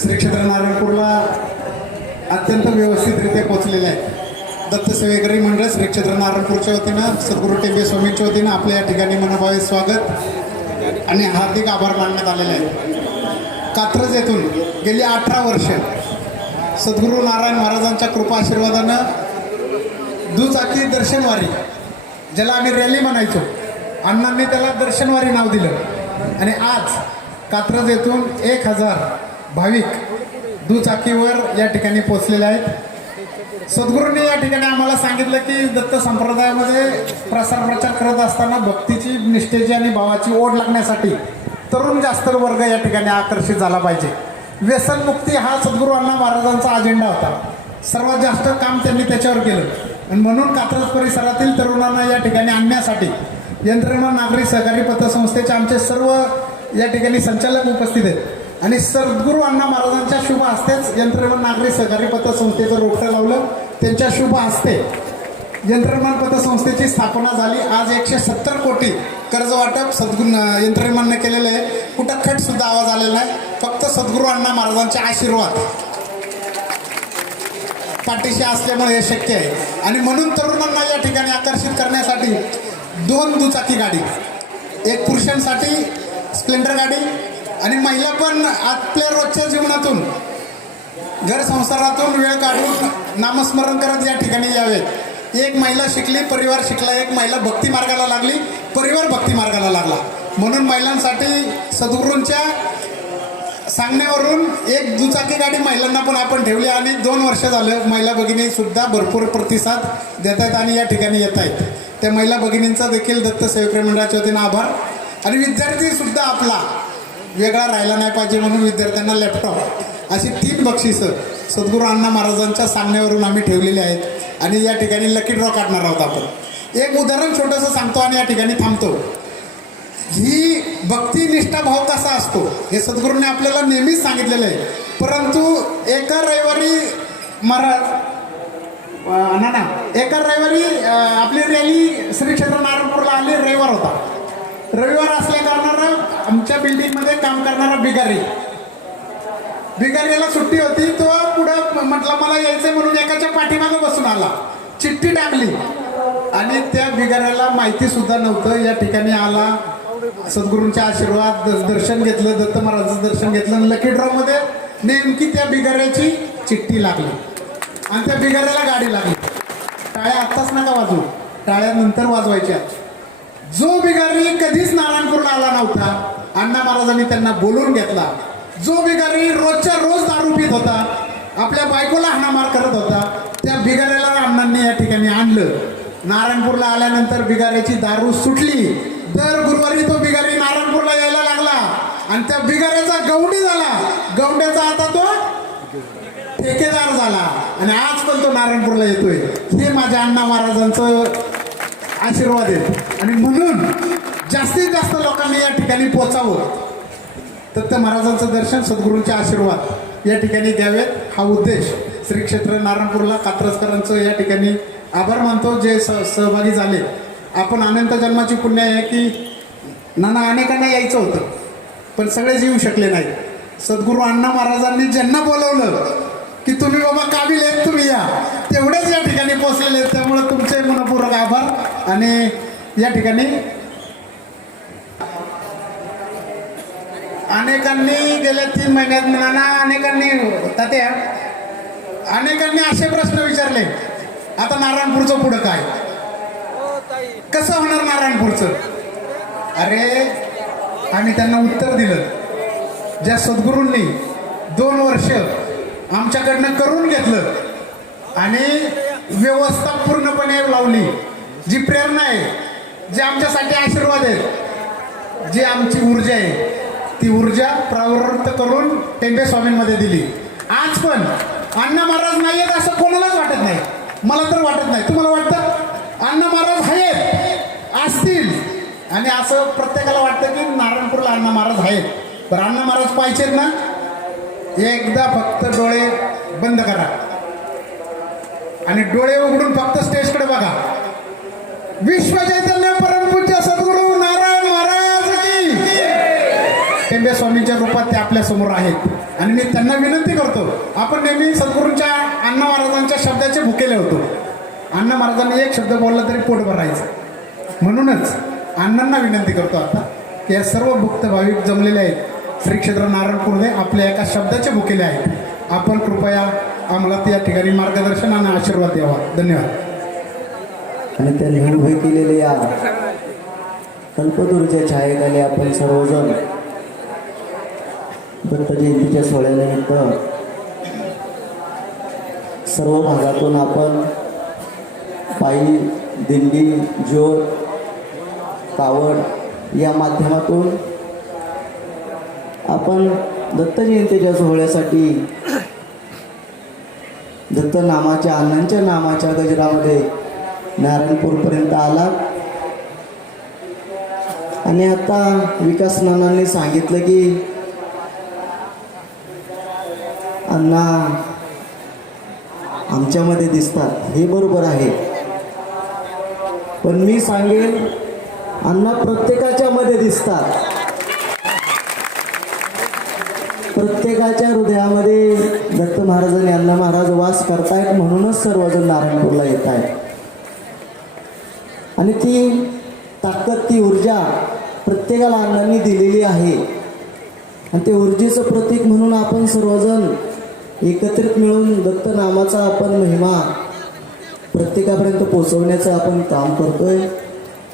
श्री क्षेत्र नारायणपूरला अत्यंत व्यवस्थितरित्या पोचलेले आहे दत्त सेवेकरी मंडळ श्री क्षेत्र नारायणपूरच्या वतीनं सद्गुरू टेंबे स्वामींच्या वतीनं आपल्या या ठिकाणी मनोभावे स्वागत आणि हार्दिक आभार मानण्यात आलेले आहेत. कात्रज येथून गेली अठरा वर्ष सद्गुरू नारायण महाराजांच्या कृपा आशीर्वादानं दुचाकी दर्शनवारी ज्याला आम्ही रॅली म्हणायचो अण्णांनी त्याला दर्शनवारी नाव दिलं. आणि आज कात्रज येथून एक हजार भाविक दुचाकीवर या ठिकाणी पोचलेले आहेत. सद्गुरूंनी या ठिकाणी आम्हाला सांगितलं की दत्त संप्रदायामध्ये प्रसार प्रचार करत असताना भक्तीची निष्ठेची आणि भावाची ओढ लागण्यासाठी तरुण जास्त वर्ग या ठिकाणी आकर्षित झाला पाहिजे. व्यसनमुक्ती हा सद्गुरू अण्णा महाराजांचा अजेंडा होता. सर्वात जास्त काम त्यांनी त्याच्यावर केलं. आणि म्हणून कात्रज परिसरातील तरुणांना या ठिकाणी आणण्यासाठी यंत्रणा नागरी सहकारी पतसंस्थेचे आमचे सर्व या ठिकाणी संचालक उपस्थित आहेत. आणि सद्गुरू अण्णा महाराजांच्या शुभ हस्तेच यंत्रमान नागरी सहकारी पतसंस्थेचं रोखटं लावलं. त्यांच्या शुभ हस्ते यंत्रमान पतसंस्थेची स्थापना झाली. आज एकशे सत्तर कोटी कर्ज वाटप सद्गुरू यंत्रमानने केलेलं आहे. कुठं खटसुद्धा आवाज आलेला आहे फक्त सद्गुरू अण्णा महाराजांचे आशीर्वाद. पाठीशी असल्यामुळे हे शक्य आहे. आणि म्हणून तरुणांना या ठिकाणी आकर्षित करण्यासाठी दोन दुचाकी गाडी एक पुरुषांसाठी स्प्लेंडर गाडी आणि महिला पण आपल्या रोजच्या जीवनातून घर संसारातून वेळ काढून नामस्मरण करत या ठिकाणी यावेत. एक महिला शिकली परिवार शिकला एक महिला भक्ती मार्गाला लागली परिवार भक्ती मार्गाला लागला. म्हणून महिलांसाठी सद्गुरूंच्या सांगण्यावरून एक दुचाकी गाडी महिलांना पण आपण ठेवली आणि दोन वर्ष झालं महिला भगिनीसुद्धा भरपूर प्रतिसाद देत आहेत आणि या ठिकाणी येत आहेत त्या महिला भगिनींचा देखील दत्त सेवकरी मंडळाच्या वतीनं आभार. आणि विद्यार्थीसुद्धा आपला वेगळा राहिला नाही पाहिजे म्हणून विद्यार्थ्यांना लॅपटॉप अशी तीन बक्षिसं सद्गुरू अण्णा महाराजांच्या सांगण्यावरून आम्ही ठेवलेली आहेत आणि या ठिकाणी लकी ड्रॉ काढणार आहोत आपण. एक उदाहरण छोटंसं सांगतो आणि या ठिकाणी थांबतो. ही भक्तिनिष्ठा भाव कसा असतो? हे सद्गुरूंनी आपल्याला नेहमीच सांगितलेलं आहे. परंतु एका रविवारी महाराज ना ना एका रविवारी आपली रॅली श्री क्षेत्र नारायणपूरला आली रविवार होता. रविवार असल्या कारणानं आमच्या बिल्डिंगमध्ये काम करणारा बिगारी. बिगारीला सुट्टी होती तो पुढं म्हटलं मला यायचंय म्हणून एकाच्या पाठीमागे बसून आला. चिठ्ठी टाकली. आणि त्या बिगाऱ्याला माहिती सुद्धा नव्हतं. या ठिकाणी आला. सद्गुरूंचे आशीर्वाद दर्शन घेतलं दत्त महाराजांचं दर्शन घेतलं. लकी ड्रॉ मध्ये नेमकी त्या बिगाऱ्याची चिठ्ठी लागली. आणि त्या बिगाऱ्याला गाडी लागली. टाळ्या आत्ताच नका वाजवू. टाळ्या नंतर वाजवायच्या. जो बिगारी कधीच नारायणपूरला आला नव्हता अण्णा महाराजांनी त्यांना बोलून घेतला. जो बिगारी रोजच्या रोज दारू पित होता आपल्या बायकोला हाणामार करत होता त्या बिगाऱ्याला अण्णांनी या ठिकाणी आणलं. नारायणपूरला आल्यानंतर बिगाऱ्याची दारू सुटली. दर गुरुवारी तो बिगारी नारायणपूरला यायला लागला. आणि त्या बिगाऱ्याचा गवंडी झाला. गवंड्याचा आता तो ठेकेदार झाला. आणि आज पण तो नारायणपूरला येतोय. हे माझ्या अण्णा महाराजांचं आशीर्वाद आहेत आणि म्हणून जास्तीत जास्त लोकांनी या ठिकाणी पोचावं. दत्त महाराजांचं दर्शन सद्गुरूंचे आशीर्वाद या ठिकाणी द्यावेत. हा उद्देश श्री क्षेत्र नारायणपूरला कात्रजकरांचं या ठिकाणी आभार मानतो. जे स सहभागी झाले. आपण अनंत जन्माची पुण्य आहे की नाना अनेकांना यायचं होतं. पण सगळेच येऊ शकले नाही सद्गुरू अण्णा महाराजांनी ज्यांना बोलवलं की तुम्ही बाबा काबिल आहेत तुम्ही या. तेवढेच या ठिकाणी पोचलेले आहेत. त्यामुळे तुमचे मनपूर्वक आभार. आणि या ठिकाणी अनेकांनी गेल्या तीन महिन्यात नाना अनेकांनी तात्या अनेकांनी असे प्रश्न विचारले आता नारायणपूरचं पुढं काय? कसं होणार नारायणपूरचं? अरे आम्ही त्यांना उत्तर दिलं. ज्या सद्गुरूंनी दोन वर्ष आमच्याकडनं करून घेतलं आणि व्यवस्था पूर्णपणे लावली. जी प्रेरणा आहे जे आमच्यासाठी आशीर्वाद आहेत जी आमची ऊर्जा आहे ती ऊर्जा प्रवृत्त करून टेंबे स्वामींमध्ये दिली. आज पण अण्णा महाराज नाही आहेत असं कोणालाच वाटत नाही. मला तर वाटत नाही. तुम्हाला वाटतं? अण्णा महाराज आहेत असतील. आणि असं प्रत्येकाला वाटतं की नारायणपूरला अण्णा महाराज आहेत. तर अण्णा महाराज पाहिजेत ना? एकदा फक्त डोळे बंद करा. आणि डोळे उघडून फक्त स्टेजकडे बघा. विश्वचैतन्य परमपूज्य सद्गुरू नारायण महाराज की टेंबे स्वामींच्या रूपात ते आपल्यासमोर आहेत. आणि मी त्यांना विनंती करतो आपण नेहमी सद्गुरूंच्या अण्णा महाराजांच्या शब्दाचे भुकेले होतो. अण्णा महाराजांनी एक शब्द बोलला तरी पोट भरायचं. म्हणूनच अण्णांना विनंती करतो आता की या सर्व भुक्त भाविक जमलेले आहेत. श्री क्षेत्र नारायण कुर्दे आपल्या एका शब्दाचे भुकेले आहेत. आपण कृपया आम्हाला त्या ठिकाणी मार्गदर्शन आणि आशीर्वाद द्यावा. धन्यवाद. आणि त्यांनी उभे केलेले या कल्पतरूच्या छायेखाली आपण सर्वजण दत्त जयंतीच्या सोहळ्यानिमित्त सर्व भागातून आपण पायी दिंडी ज्योत कावड या माध्यमातून आपण दत्त जयंतीच्या सोहळ्यासाठी दत्त नामाच्या अण्णांच्या नामाच्या गजरामध्ये नारायणपूरपर्यंत आला. आणि आता विकास नानांनी सांगितलं की अण्णा आमच्यामध्ये दिसतात. हे बरोबर आहे. पण मी सांगेन अण्णा प्रत्येकाच्या मध्ये दिसतात. प्रत्येकाच्या हृदयामध्ये दत्त महाराजांनी यांना महाराज वास करतायत म्हणूनच सर्वजण नारायणपूरला येत आहेत आणि ती ताकद ती ऊर्जा प्रत्येकाला अण्णांनी दिलेली आहे. आणि ते ऊर्जेचं प्रतीक म्हणून आपण सर्वजण एकत्रित मिळून दत्त नामाचा आपण महिमा प्रत्येकापर्यंत पोहोचवण्याचं आपण काम करतोय.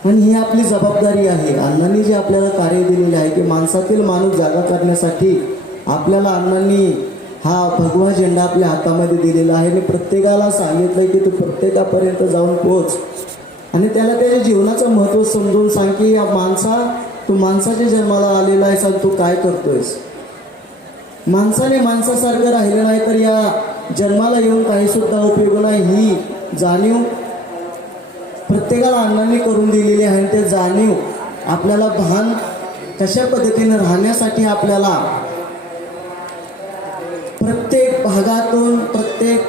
आणि ही आपली जबाबदारी आहे. अण्णांनी जे आपल्याला कार्य दिलेले आहे की माणसातील माणूस जागा करण्यासाठी आपल्याला अण्णांनी हा भगवा झेंडा आपल्या हातामध्ये दिलेला आहे. आणि प्रत्येकाला सांगितलं की तू प्रत्येकापर्यंत जाऊन पोच. आणि त्याला त्याच्या जीवनाचं महत्त्व समजून सांग की या माणसा तू माणसाच्या जन्माला आलेला आहेस आणि तू काय करतोयस? माणसाने माणसासारखं राहिलं नाही तर या जन्माला येऊन काही सुद्धा उपयोग नाही ही जाणीव प्रत्येकाला अण्णांनी करून दिलेली आहे. आणि ते जाणीव आपल्याला भान कशा पद्धतीने राहण्यासाठी आपल्याला प्रत्येक भागातून प्रत्येक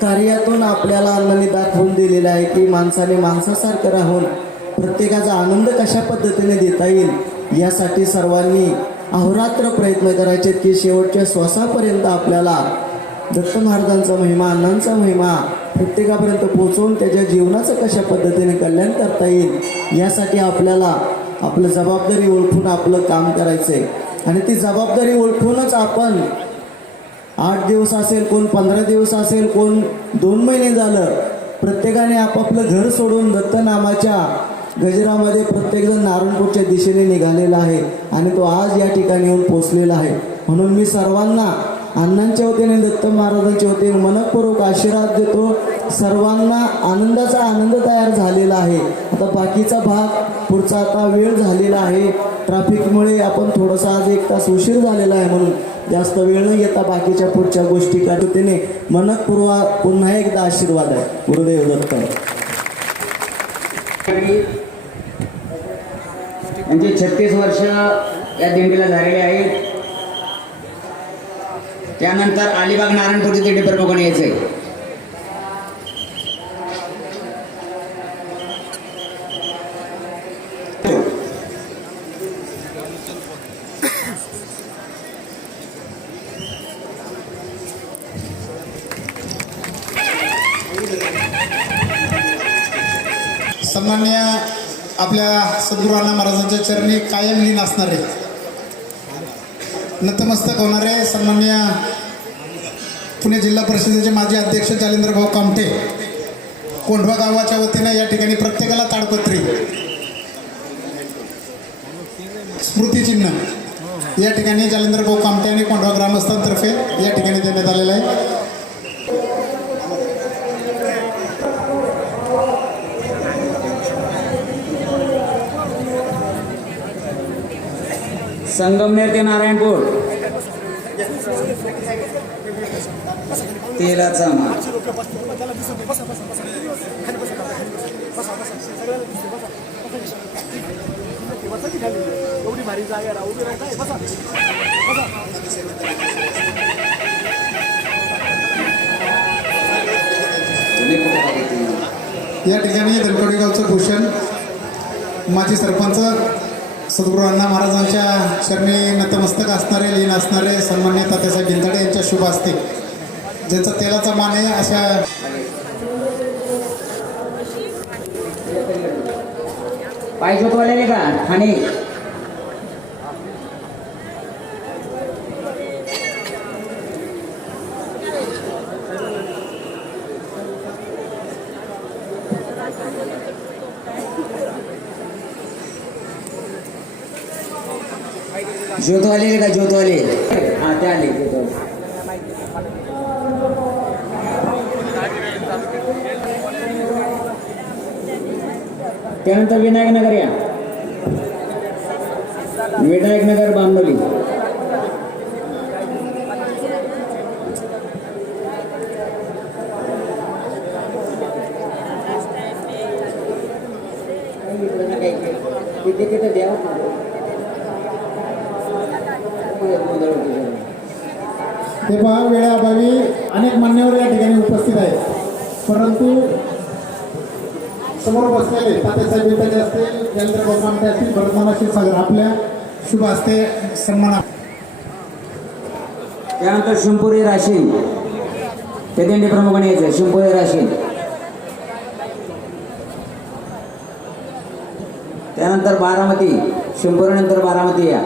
कार्यातून आपल्याला अण्णांनी दाखवून दिलेलं आहे की माणसाने माणसासारखं राहून प्रत्येकाचा आनंद कशा पद्धतीने देता येईल यासाठी सर्वांनी अहोरात्र प्रयत्न करायचे की शेवटच्या श्वासापर्यंत आपल्याला दत्त महाराजांचा महिमा अण्णांचा महिमा प्रत्येकापर्यंत पोहोचवून त्याच्या जीवनाचं कशा पद्धतीने कल्याण करता येईल यासाठी आपल्याला आपलं जबाबदारी ओळखून आपलं काम करायचं आहे आणि ती जबाबदारी ओळखूनच आपण आठ दिवस असेल कोण पंधरा दिवस असेल कोण दोन महिने झालं प्रत्येकाने आपापलं घर सोडून दत्तनामाच्या गजरामध्ये प्रत्येकजण नारायणपूरच्या दिशेने निघालेला आहे आणि तो आज या ठिकाणी येऊन पोचलेला आहे. म्हणून मी सर्वांना अण्णांच्या वतीने दत्त महाराजांच्या वतीने मनपूर्वक आशीर्वाद देतो. सर्वांना आनंदाचा आनंद तयार झालेला आहे. आता बाकीचा भाग पुढचा आता वेळ झालेला आहे. ट्रॅफिकमुळे आपण थोडासा आज एक तास उशीर झालेला आहे म्हणून जास्त वेळ न येता बाकीच्या पुढच्या गोष्टी करतेने मनपूर्वा पुन्हा एकदा आशीर्वाद आहे. गुरुदेव दत्त. म्हणजे छत्तीस वर्ष या दिंडीला झालेले आहेत त्यानंतर अलिबाग नारायणपूरची दिंडी प्रमुखाने यायचे. सन्मान्य आपल्या सद्गुरू अण्णा महाराजांच्या चरणी कायम लीन असणारे नतमस्तक होणारे सन्मान्य पुणे जिल्हा परिषदेचे माजी अध्यक्ष जालेंद्रभाऊ कामटे कोंढवा गावाच्या वतीनं या ठिकाणी प्रत्येकाला ताडपत्री स्मृतिचिन्ह या ठिकाणी जालेंद्रभाऊ कामटे आणि कोंढवा ग्रामस्थांतर्फे या ठिकाणी देण्यात आलेलं आहे. संगमनेर ते नारायणपूर तेलाचा माल. या ठिकाणी दलकोडी भूषण माजी सरपंच सद्गुरू अण्णा महाराजांच्या चरणी नतमस्तक असणारे लीन असणारे सन्मान्य तात्यासाहेब गिंजाडे यांच्या शुभ असते ज्यांचा तेलाचा मान आहे अशा पाहिजे का? ठाणे? ज्योतवाले का ज्योतवाले? हा ते आले ज्योतवाले. त्यानंतर विनायक नगर या. विनायक नगर बांबोली हे पहा वेळाअभावी अनेक मान्यवर या ठिकाणी उपस्थित आहेत. परंतु समोर बसलेले तात्यासाहेब विटाचे असतील जयंद्र गोस्वामी असतील भरतनाना क्षीरसागर आपल्या शुभ हस्ते सन्मान त्यानंतर शिंपुरी राशी. ते दिंडी प्रमुखाने यायचे शिंपुरी राशी. त्यानंतर बारामती शिंपुरी नंतर बारामती या.